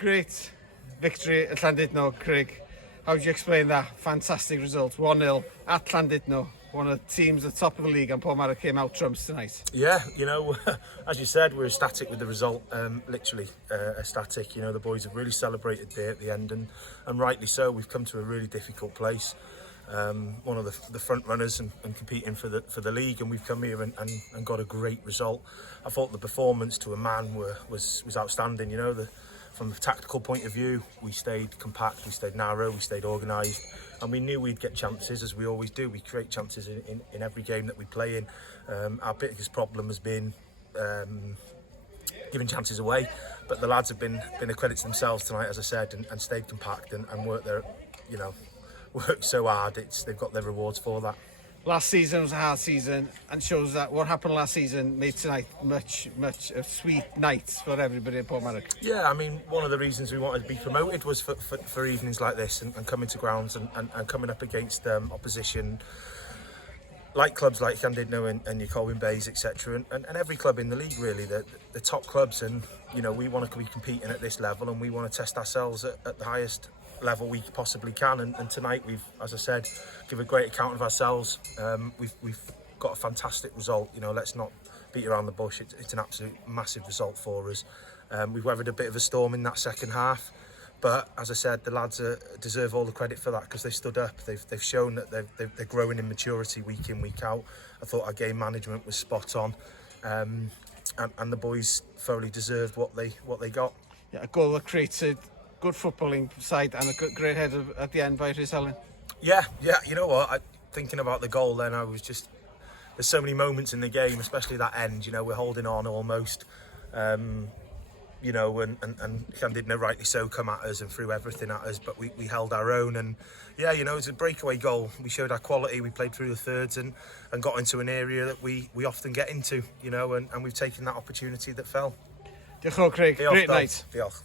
great victory at Llandudno, Craig. How would you explain that fantastic result? 1-0 at Llandudno. One of the teams at the top of the league, and Papirnyk came out trumps tonight. Yeah, as you said, we're ecstatic with the result, literally ecstatic. The boys have really celebrated there at the end, and rightly so. We've come to a really difficult place, one of the front runners and competing for the league, and we've come here and got a great result. I thought the performance to a man was outstanding. From a tactical point of view, we stayed compact, we stayed narrow, we stayed organised, and we knew we'd get chances, as we always do. We create chances in every game that we play in. Our biggest problem has been giving chances away, but the lads have been a credit to themselves tonight, as I said, and stayed compact and worked their, worked so hard. They've got their rewards for that. Last season was a hard season, and shows that what happened last season made tonight much a sweet night for everybody at Papirnyk. Yeah, I mean, one of the reasons we wanted to be promoted was for evenings like this and coming to grounds and coming up against opposition like clubs like Llandudno and your Colwyn Bays, etc. And every club in the league, really, the top clubs. And we want to be competing at this level, and we want to test ourselves at the highest level we possibly can, and tonight we've, as I said, give a great account of ourselves. We've got a fantastic result. Let's not beat around the bush. It's an absolute massive result for us. We've weathered a bit of a storm in that second half, but as I said, the lads deserve all the credit for that, because they stood up. They've shown that they're growing in maturity week in, week out. I thought our game management was spot on, and the boys thoroughly deserved what they got. Yeah, a goal that created good footballing side and a great header at the end by Rhys Helen. Yeah. You know what? Thinking about the goal, then there's so many moments in the game, especially that end. We're holding on almost, and Llandudno rightly so come at us and threw everything at us, but we held our own. And yeah, it's a breakaway goal. We showed our quality. We played through the thirds and got into an area that we often get into, and we've taken that opportunity that fell. Diolch yn fawr, Craig. Great night. Diolch.